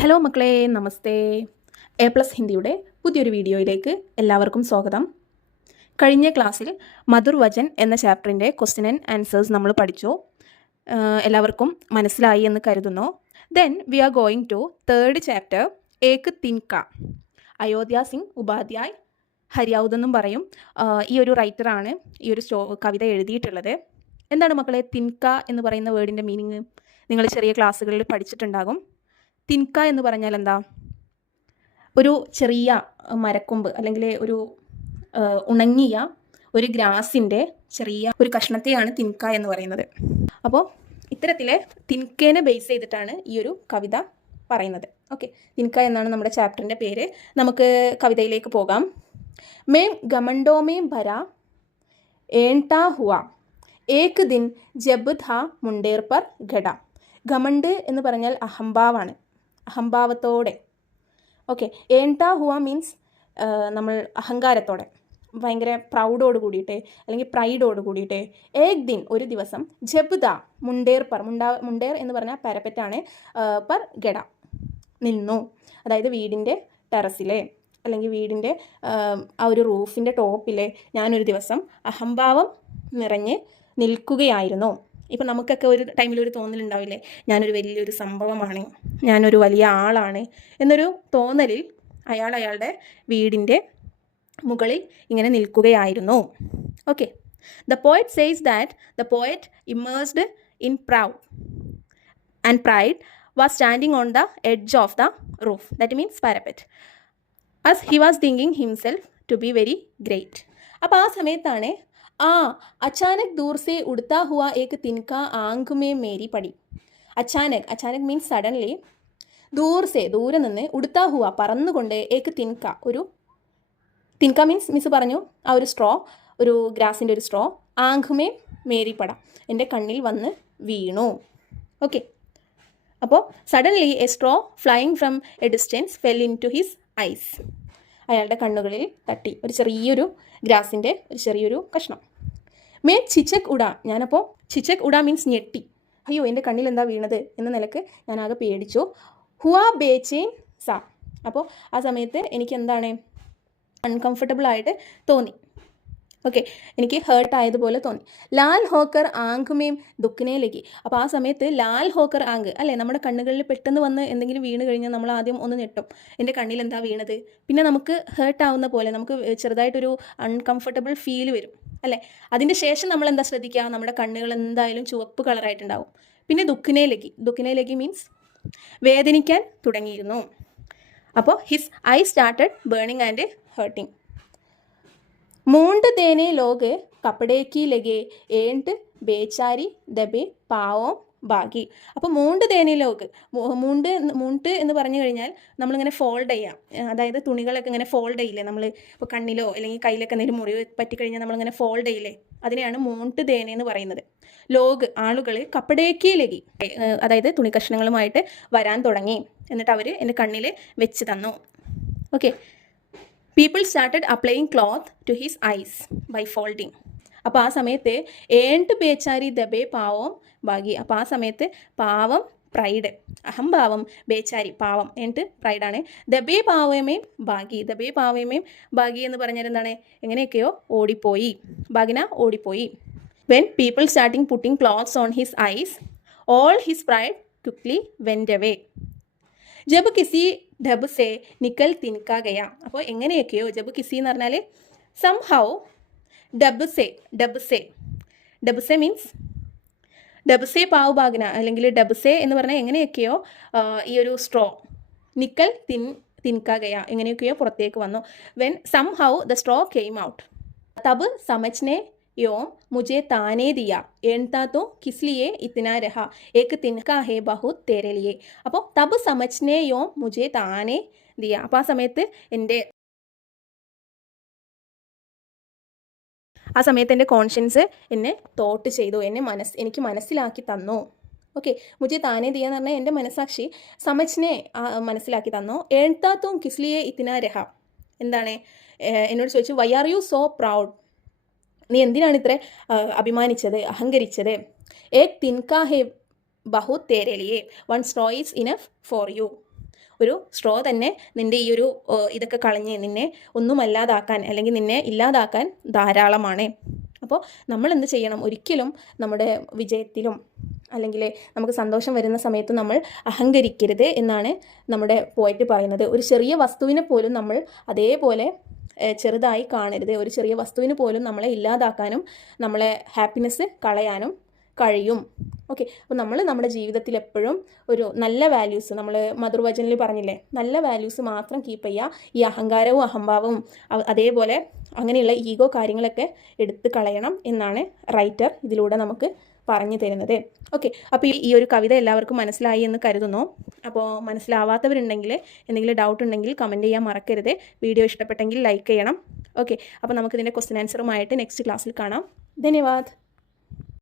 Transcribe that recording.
Hello മക്കളെ, നമസ്തേ. A plus ഹിന്ദിയുടെ പുതിയൊരു വീഡിയോയിലേക്ക് എല്ലാവർക്കും സ്വാഗതം. കഴിഞ്ഞ ക്ലാസ്സിൽ മധുർവചൻ എന്ന ചാപ്റ്ററിൻ്റെ ക്വസ്റ്റ്യൻ ആൻഡ് ആൻസേഴ്സ് നമ്മൾ പഠിച്ചു. എല്ലാവർക്കും മനസ്സിലായി എന്ന് കരുതുന്നു. Then we are going to third chapter, Ek Tinka. Ayodhya Singh Upadhyay, Hariaudh എന്നും പറയും. ഈ ഒരു റൈറ്ററാണ് ഈ ഒരു കവിത എഴുതിയിട്ടുള്ളത്. എന്താണ് മക്കളെ തിൻക എന്ന് പറയുന്ന വേർഡിൻ്റെ മീനിങ്? നിങ്ങൾ ചെറിയ ക്ലാസ്സുകളിൽ പഠിച്ചിട്ടുണ്ടാകും. തിൻക എന്ന് പറഞ്ഞാൽ എന്താ? ഒരു ചെറിയ മരക്കൊമ്പ് അല്ലെങ്കിൽ ഒരു ഉണങ്ങിയ ഒരു ഗ്രാസിൻ്റെ ചെറിയ ഒരു കഷ്ണത്തെയാണ് തിൻക എന്ന് പറയുന്നത്. അപ്പോൾ ഇത്തരത്തിലെ തിൻകേനെ ബേസ് ചെയ്തിട്ടാണ് ഈ ഒരു കവിത പറയുന്നത്. ഓക്കെ, തിൻക എന്നാണ് നമ്മുടെ ചാപ്റ്ററിൻ്റെ പേര്. നമുക്ക് കവിതയിലേക്ക് പോകാം. മേം ഗമണ്ടോമേ ഭര ഏൺടാ ഹുവ ഏക് ദിൻ ജബ് ധാ മുണ്ടേർ പർ ഘട. ഗമണ്ട് എന്ന് പറഞ്ഞാൽ അഹംഭാവാണ്, അഹംഭാവത്തോടെ. ഓക്കെ, ഏൺടാ ഹുവ മീൻസ് നമ്മൾ അഹങ്കാരത്തോടെ, ഭയങ്കര പ്രൗഡോട് കൂടിയിട്ട് അല്ലെങ്കിൽ പ്രൈഡോട് കൂടിയിട്ട്. ഏക് ദിൻ ഒരു ദിവസം, ജബ് ദ മുണ്ടേർ പർ, മുണ്ടേർ എന്ന് പറഞ്ഞാൽ പരപ്പറ്റാണ്, പർ ഗഡ നിന്നു. അതായത് വീടിൻ്റെ ടെറസിലെ അല്ലെങ്കിൽ വീടിൻ്റെ ആ ഒരു റൂഫിൻ്റെ ടോപ്പിലെ ഞാനൊരു ദിവസം അഹംഭാവം നിറഞ്ഞ് നിൽക്കുകയായിരുന്നു. ഇപ്പം നമുക്കൊക്കെ ഒരു ടൈമിൽ ഒരു തോന്നലുണ്ടാവില്ലേ, ഞാനൊരു വലിയൊരു സംഭവമാണ്, ഞാനൊരു വലിയ ആളാണ് എന്നൊരു തോന്നലിൽ അയാളുടെ വീടിൻ്റെ മുകളിൽ ഇങ്ങനെ നിൽക്കുകയായിരുന്നു. Okay, the poet says that the poet immersed in pride was standing on the edge of the roof, that means parapet, as he was thinking himself to be very great. അപ്പോൾ ആ സമയത്താണ് അച്ചാനക് ദൂർ സേ ഉടുത്താ ഹുവ ഏക് തിൻക Aankh may Mary പടി. അച്ചാനക് means suddenly, ദൂരെ നിന്ന്, ഉടുത്താ ഹുവ പറന്നുകൊണ്ട്, ഏക് തിൻക ഒരു തിൻക means miss പറഞ്ഞു ആ ഒരു സ്ട്രോ, ഒരു ഗ്രാസിൻ്റെ ഒരു സ്ട്രോ, ആങ്ക് മേ മേരി പട എൻ്റെ കണ്ണിൽ വന്ന് വീണു. ഓക്കെ, അപ്പോൾ suddenly a straw flying from a distance fell in to his eyes. അയാളുടെ കണ്ണുകളിൽ തട്ടി ഒരു ചെറിയൊരു ഗ്രാസിൻ്റെ ഒരു ചെറിയൊരു കഷ്ണം. മേ ചിച്ചക് ഉട, ഞാനപ്പോൾ ചിച്ചക് ഉട മീൻസ് ഞെട്ടി, അയ്യോ എൻ്റെ കണ്ണിൽ എന്താ വീണത് എന്ന നിലക്ക് ഞാൻ ആകെ പേടിച്ചു. ഹുവ ബേച്ചേൻ സ, അപ്പോൾ ആ സമയത്ത് എനിക്ക് എന്താണ് അൺകംഫർട്ടബിൾ ആയിട്ട് തോന്നി. ഓക്കെ, എനിക്ക് ഹേർട്ട് ആയതുപോലെ തോന്നി. ലാൽ ഹോക്കർ ആങ്ക് മേം ദുഃഖിനേലേക്ക്, അപ്പോൾ ആ സമയത്ത് ലാൽ ഹോക്കർ ആങ്ക് അല്ലേ, നമ്മുടെ കണ്ണുകളിൽ പെട്ടെന്ന് വന്ന് എന്തെങ്കിലും വീണ് കഴിഞ്ഞാൽ നമ്മൾ ആദ്യം ഒന്ന് ഞെട്ടും, എൻ്റെ കണ്ണിൽ എന്താ വീണത്. പിന്നെ നമുക്ക് ഹേർട്ട് ആവുന്ന പോലെ നമുക്ക് ചെറുതായിട്ടൊരു അൺകംഫർട്ടബിൾ ഫീൽ വരും അല്ലേ. അതിൻ്റെ ശേഷം നമ്മൾ എന്താ ശ്രദ്ധിക്കുക, നമ്മുടെ കണ്ണുകൾ എന്തായാലും ചുവപ്പ് കളറായിട്ടുണ്ടാവും. പിന്നെ ദുഃഖിനേലേക്ക് മീൻസ് വേദനിക്കാൻ തുടങ്ങിയിരുന്നു. അപ്പോൾ his eye started burning and hurting. മൂണ്ട് ദേനെ ലോഗ് കപ്പടേ കി ലഗേ ഏണ്ട് ബേച്ചാരി ദബേ പാവോം ബാഗി. അപ്പോൾ മൂണ്ട് ദേനെ ലോഗ്, മൂണ്ട് എന്ന് പറഞ്ഞു കഴിഞ്ഞാൽ നമ്മളിങ്ങനെ ഫോൾഡ് ചെയ്യാം, അതായത് തുണികളൊക്കെ ഇങ്ങനെ ഫോൾഡ് ചെയ്യില്ലേ നമ്മൾ, ഇപ്പോൾ കണ്ണിലോ അല്ലെങ്കിൽ കയ്യിലൊക്കെ എന്തെങ്കിലും മുറിവ് പറ്റിക്കഴിഞ്ഞാൽ നമ്മളിങ്ങനെ ഫോൾഡ് ചെയ്യില്ലേ, അതിനെയാണ് മൂണ്ട് ദേനെ എന്ന് പറയുന്നത്. ലോഗ് ആളുകൾ, കപ്പടേക്കി ലഗി അതായത് തുണി കഷ്ണങ്ങളുമായിട്ട് വരാൻ തുടങ്ങി, എന്നിട്ട് അവർ എൻ്റെ കണ്ണിൽ വെച്ച് തന്നു. Okay, people started applying cloth to his eyes by folding. അപ്പോൾ ആ സമയത്ത് ഏണ്ട് ബേച്ചാരി ദബേ പാവം ബാഗി, അപ്പോൾ ആ സമയത്ത് പാവം പ്രൈഡ്, അഹംഭാവം, ബേച്ചാരി പാവം, ഏണ്ട് പ്രൈഡാണ്, ദബേ പാവമേം ബാഗി എന്ന് പറഞ്ഞാൽ എന്താണ്, എങ്ങനെയൊക്കെയോ ഓടിപ്പോയി, ബാഗിന ഓടിപ്പോയി. When people starting putting clothes on his eyes all his pride quickly went away. ജബ് കിസി ഡബ് സേ നിക്കൽ തിൻക ഗയ, അപ്പോൾ എങ്ങനെയൊക്കെയോ, ജബ് കിസി എന്ന് പറഞ്ഞാൽ സംഹൗ, ഡബ് സേ മീൻസ് ഡബ് സേ പാവ് ബാഗിന, അല്ലെങ്കിൽ ഡബ് സേ എന്ന് പറഞ്ഞാൽ എങ്ങനെയൊക്കെയോ ഈ ഒരു സ്ട്രോ, നിക്കൽ തിൻക ഗയ എങ്ങനെയൊക്കെയോ പുറത്തേക്ക് വന്നു. When somehow the straw came out, തബ് സമജ്നെ യോം മുझे താനേ ദിയ എൺതാ തോ കിസ്ലിയെ ഇത്തന രഹ ഏക് തിൻക ഹേ ബഹുത് തേരെ ലിയെ. അപ്പോൾ തബ് സമജ്നെ യോം മുझे താനേ ദിയ, അപ്പോൾ ആ സമയത്ത് എൻ്റെ കോൺഷ്യൻസ് എന്നെ തോട്ട് ചെയ്തു, എനിക്ക് മനസ്സിലാക്കി തന്നു. ഓക്കെ, മുझे താനേ ദിയ എന്ന് പറഞ്ഞാൽ എൻ്റെ മനസ്സാക്ഷി സമജ്നെ മനസ്സിലാക്കി തന്നു. എൺതാ തോ കിസ്ലിയെ ഇത്തന രഹ, എന്താണ് എന്നോട് ചോദിച്ചു, why are you so proud, നീ എന്തിനാണ് ഇത്ര അഭിമാനിച്ചത്, അഹങ്കരിച്ചത്. ഏക് തിൻക ഹേ ബഹുത് തേരെ ലിയെ, one straw is enough for you, ഒരു സ്ട്രോ തന്നെ നിൻ്റെ ഈ ഒരു ഇതൊക്കെ കളഞ്ഞ് നിന്നെ ഒന്നുമല്ലാതാക്കാൻ അല്ലെങ്കിൽ നിന്നെ ഇല്ലാതാക്കാൻ ധാരാളമാണ്. അപ്പോൾ നമ്മൾ എന്ത് ചെയ്യണം? ഒരിക്കലും നമ്മുടെ വിജയത്തിലും അല്ലെങ്കിൽ നമുക്ക് സന്തോഷം വരുന്ന സമയത്ത് നമ്മൾ അഹങ്കരിക്കരുത് എന്നാണ് നമ്മുടെ പോയറ്റ് പറയുന്നത്. ഒരു ചെറിയ വസ്തുവിനെ പോലും നമ്മൾ അതേപോലെ ചെറുതായി കാണരുത്. ഒരു ചെറിയ വസ്തുവിന് പോലും നമ്മളെ ഇല്ലാതാക്കാനും നമ്മളെ ഹാപ്പിനെസ് കളയാനും കഴിയും. ഓക്കെ, അപ്പോൾ നമ്മൾ നമ്മുടെ ജീവിതത്തിൽ എപ്പോഴും ഒരു നല്ല വാല്യൂസ്, നമ്മൾ മധുർവചനിൽ പറഞ്ഞില്ലേ, നല്ല വാല്യൂസ് മാത്രം കീപ്പ് ചെയ്യുക. ഈ അഹങ്കാരവും അഹംഭാവവും അതേപോലെ അങ്ങനെയുള്ള ഈഗോ കാര്യങ്ങളൊക്കെ എടുത്ത് കളയണം എന്നാണ് റൈറ്റർ ഇതിലൂടെ നമുക്ക് പറഞ്ഞു തരുന്നത്. ഓക്കെ, അപ്പോൾ ഈ ഒരു കവിത എല്ലാവർക്കും മനസ്സിലായി എന്ന് കരുതുന്നു. അപ്പോൾ മനസ്സിലാവാത്തവരുണ്ടെങ്കിൽ, എന്തെങ്കിലും ഡൗട്ട് ഉണ്ടെങ്കിൽ കമൻറ്റ് ചെയ്യാൻ മറക്കരുത്. വീഡിയോ ഇഷ്ടപ്പെട്ടെങ്കിൽ ലൈക്ക് ചെയ്യണം. ഓക്കെ, അപ്പോൾ നമുക്കിതിൻ്റെ ക്വസ്റ്റ്യൻ ആൻസറുമായിട്ട് നെക്സ്റ്റ് ക്ലാസ്സിൽ കാണാം. ധന്യവാദ്.